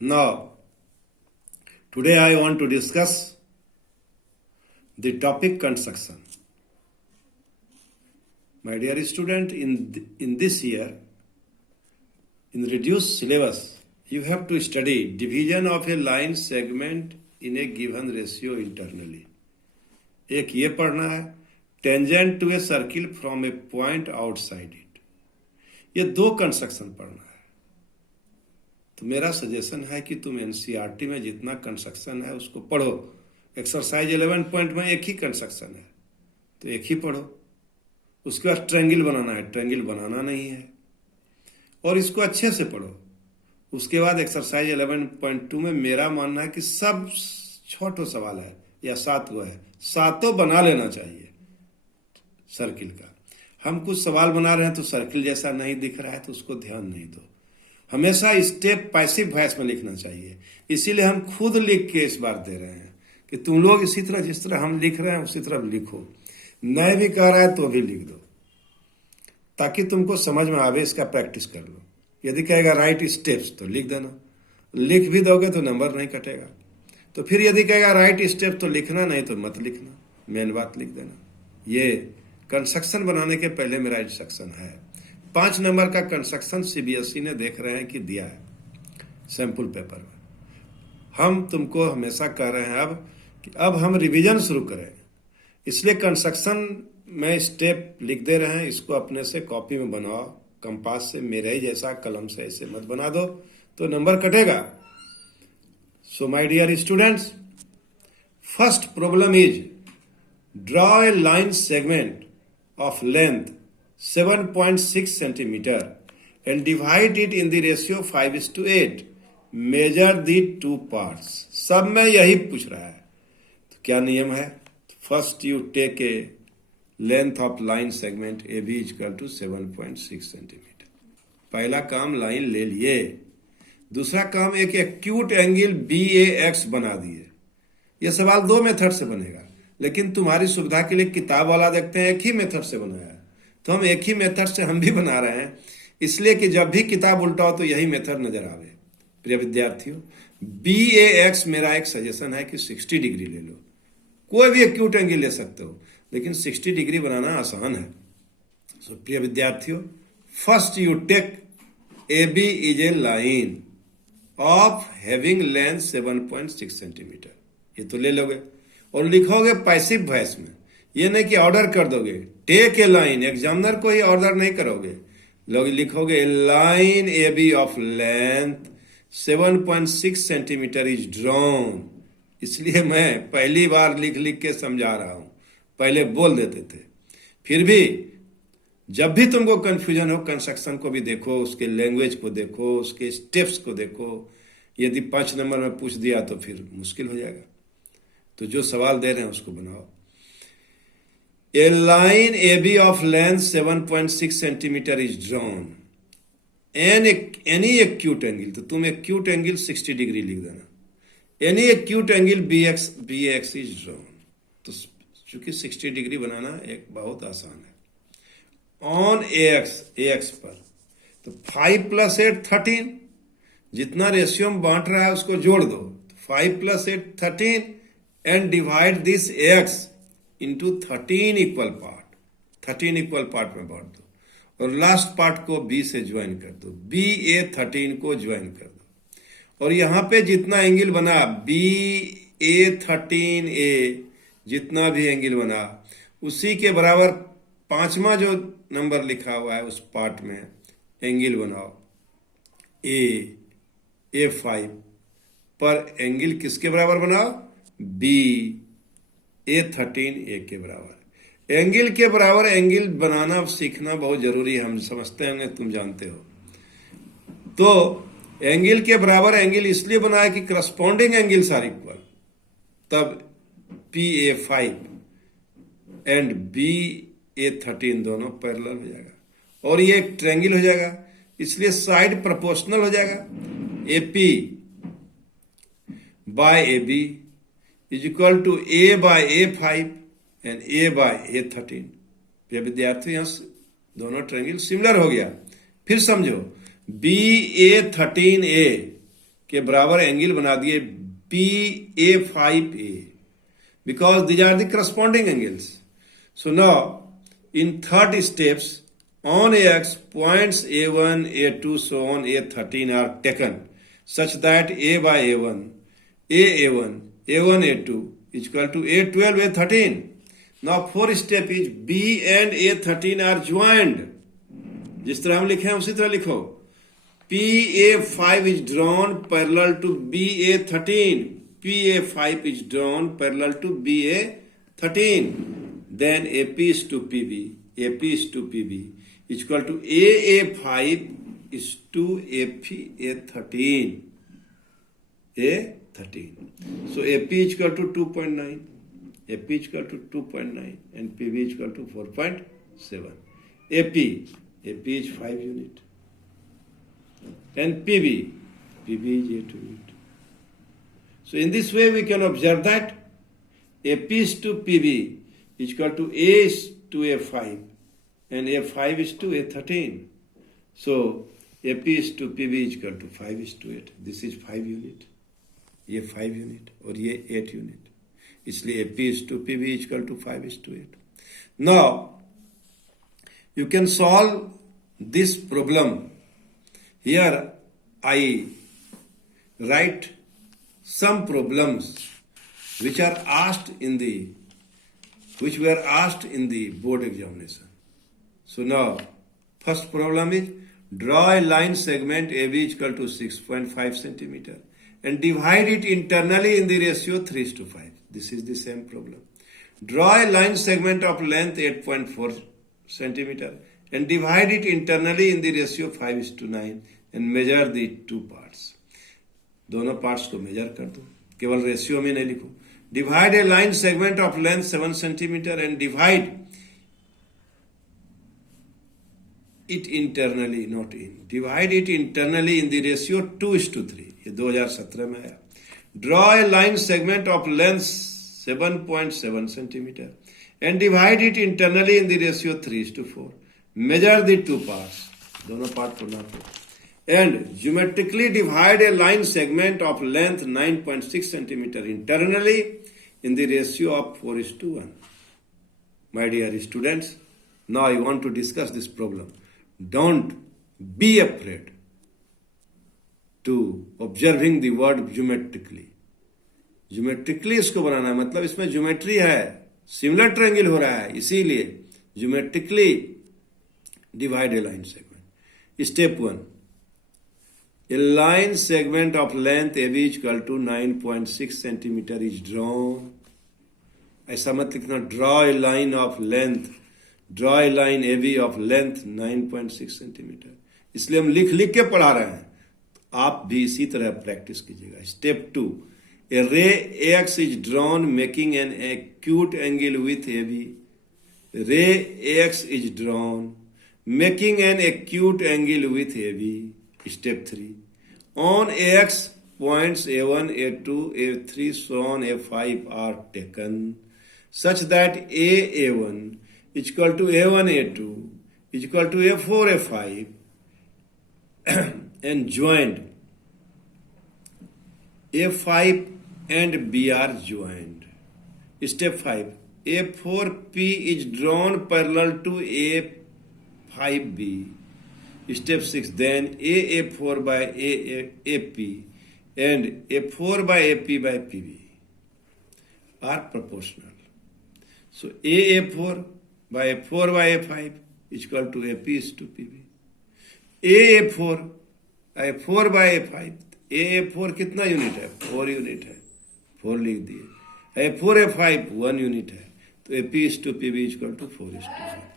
Now, today I want to discuss the topic construction. My dear student, in this year, in reduced syllabus, you have to study division of a line segment in a given ratio internally. एक ये पढ़ना है, tangent to a circle from a point outside it. ये दो construction पढ़ना है. तो मेरा सजेशन है कि तुम एनसीईआरटी में जितना कंस्ट्रक्शन है उसको पढ़ो. एक्सरसाइज 11 पॉइंट में एक ही कंस्ट्रक्शन है तो एक ही पढ़ो. उसके बाद ट्रायंगल बनाना है, ट्रायंगल बनाना नहीं है और इसको अच्छे से पढ़ो. उसके बाद एक्सरसाइज 11.2 में मेरा मानना है कि सब छोटो सवाल है या 7 है, 7 बना लेना चाहिए सर्किल का. हम कुछ सवाल बना रहे हैं तो सर्किल जैसा नहीं दिख रहा है तो उसको ध्यान नहीं दो. हमेशा स्टेप पैसिव वॉइस में लिखना चाहिए. इसीलिए हम खुद लिख के इस बार दे रहे हैं कि तुम लोग इसी तरह जिस तरह हम लिख रहे हैं उसी तरह लिखो. नए भी कह रहा है तो भी लिख दो ताकि तुमको समझ में आवे. इसका प्रैक्टिस कर लो. यदि कहेगा राइट स्टेप्स तो लिख देना. लिख भी दोगे तो नंबर नहीं कटेगा. तो फिर यदि कहेगा राइट स्टेप तो लिखना, नहीं तो मत लिखना. मेन बात लिख देना. ये कंस्ट्रक्शन बनाने के पहले मेरा इंस्ट्रक्शन है. 5 नंबर का कंस्ट्रक्शन सीबीएसई ने देख रहे हैं कि दिया है सैंपल पेपर में. हम तुमको हमेशा कह रहे हैं कि अब हम रिवीजन शुरू करें. इसलिए कंस्ट्रक्शन में स्टेप लिख दे रहे हैं. इसको अपने से कॉपी में बनाओ कंपास से. मेरे ही जैसा कलम से ऐसे मत बना दो तो नंबर कटेगा. So my dear students, first problem is draw a line segment of length 7.6 centimeter and divide it in the ratio 5:8. Measure the two parts. सब में यही पूछ रहा है. तो क्या नियम है? First you take a length of line segment AB equal to 7.6 centimeter. पहला काम लाइन ले लिए. दूसरा काम एक एक्यूट एंगल BAX बना दिए. यह सवाल 2 मेथड से बनेगा लेकिन तुम्हारी सुविधा के लिए किताब वाला देखते हैं एक ही मेथड से बनाया है तो हम एक ही मेथड से हम भी बना रहे हैं. इसलिए कि जब भी किताब उल्टाओ तो यही मेथड नजर आवे. प्रिय विद्यार्थियों, BAX मेरा एक सजेशन है कि 60 डिग्री ले लो. कोई भी एक्यूट एंगल ले सकते हो लेकिन 60 डिग्री बनाना आसान है. सो प्रिय विद्यार्थियों, first you take AB is a line of having length 7.6 centimetre. ये तो ले लोगे और लिखोगे पैसिव वॉइस में. ये नहीं कि ऑर्डर कर दोगे. टेक ए लाइन, एग्जामिनर को ही ऑर्डर नहीं करोगे. लोग लिखोगे line A B of length 7.6 centimetre is drawn. इसलिए मैं पहली बार लिख लिख के समझा रहा हूं. पहले बोल देते थे. फिर भी जब भी तुमको कंफ्यूजन हो कंस्ट्रक्शन को भी देखो, उसके लैंग्वेज को देखो, उसके स्टेप्स को देखो. यदि 5 नंबर में पूछ दिया तो फिर मुश्किल हो जाएगा. तो जो सवाल दे रहे हैं उसको बनाओ. A line A B of length 7.6 centimetre is drawn any acute angle. तो तुम एक्यूट एंगल 60 डिग्री लिख देना. Any acute angle BX is drawn. तो चूंकि 60 डिग्री बनाना एक बहुत आसान है. ऑन AX पर तो 5 + 8 13. जितना रेशियो में बांट रहा है उसको जोड़ दो. 5 + 8 13 and divide this AX into 13 equal part. 13 equal part में बांट दो और लास्ट पार्ट को B से ज्वाइन कर दो. BA13 को ज्वाइन कर दो और यहां पे जितना एंगल बना BA13A, जितना भी एंगल बना उसी के बराबर 5वां जो नंबर लिखा हुआ है उस पार्ट में एंगल बनाओ. A5 पर एंगल किसके बराबर बनाओ? A13A के बराबर. एंगल के बराबर एंगल बनाना सीखना बहुत जरूरी है. हम समझते होंगे, तुम जानते हो. तो एंगल के बराबर एंगल इसलिए बनाया कि करस्पॉन्डिंग एंगल्स आर इक्वल. तब PA5 एंड BA13 दोनों पैरेलल हो जाएगा और ये एक ट्रायंगल हो जाएगा. इसलिए साइड प्रोपोर्शनल हो जाएगा. AP by AB is equal to A by A5 and A by A13. ये विद्यार्थी यहां दोनों ट्रायंगल सिमिलर हो गया. फिर समझो BA13A के बराबर एंगल बना दिए PA5A, because these are the corresponding angles. So now in third steps, on AX, points A1, A2, so on A13 are taken such that A by A1, A1, A2 is equal to A12, A13. Now fourth step is B and A13 are joined. जिस तरह हम लिखे हैं उसी तरह लिखो. PA5 is drawn parallel to BA13. PA5 is drawn parallel to BA13. Then AP is to PB. AP is to PB is equal to AA5 is to A13. A13. So AP is equal to 2.9. AP is equal to 2.9 and PB is equal to 4.7. AP is 5 unit. And PB is 8 unit. So in this way we can observe that AP is to PB is equal to A is to A5 and A5 is to A13. So AP is to PB is equal to 5 is to 8. This is 5 unit. ये 5 unit और ये 8 unit, इसलिए AP is to PB is equal to 5 is to 8. Now you can solve this problem. Here I write some problems which were asked in the board examination. So now first problem is draw a line segment AB is equal to 6.5 centimeter and divide it internally in the ratio 3:5. This is the same problem. Draw a line segment of length 8.4 centimeter and divide it internally in the ratio 5:9 and measure the two parts. दोनों parts को major कर दो, केवल ratio में नहीं लिखो. Divide a line segment of length 7 centimeter and divide it internally, not in. Divide it internally in the ratio 2:3. ये 2017 में आया. Draw a line segment of length 7.7 centimeter and divide it internally in the ratio 3:4. Measure the two parts. दोनों part को नापो. And geometrically divide a line segment of length 9.6 centimeter internally in the ratio of 4:1. My dear students, now I want to discuss this problem. Don't be afraid to observing the word geometrically. Geometrically इसको बनाना है, मतलब इसमें geometry है, similar triangle हो रहा है, इसीलिए geometrically divide a line segment. Step 1. A line segment of length AB is equal to 9.6 centimeter is drawn. ऐसा मत लिखना draw a line of length. Draw a line AB of length 9.6 centimeter. इसलिए हम लिख के पढ़ा रहे हैं. आप भी इसी तरह प्रैक्टिस कीजिएगा. Step 2. A ray AX is drawn making an acute angle with AB. Ray AX is drawn making an acute angle with AB. Step 3. On AX, points A1, A2, A3, so on A5 are taken such that A1 is equal to A1, A2 is equal to A4, A5 and joined. A5 and B are joined. Step 5. A4P is drawn parallel to A5B. Step 6. Then AA4 by AP and A4 by AP by PB are proportional. So AA4 by A4 by A5 is equal to AP is to PB. AA4 by A4 by A5. AA4 कितना unit है? 4 unit है. 4 लिख दिए. A4 A5 1 unit है. तो AP is to PB is equal to 4:5.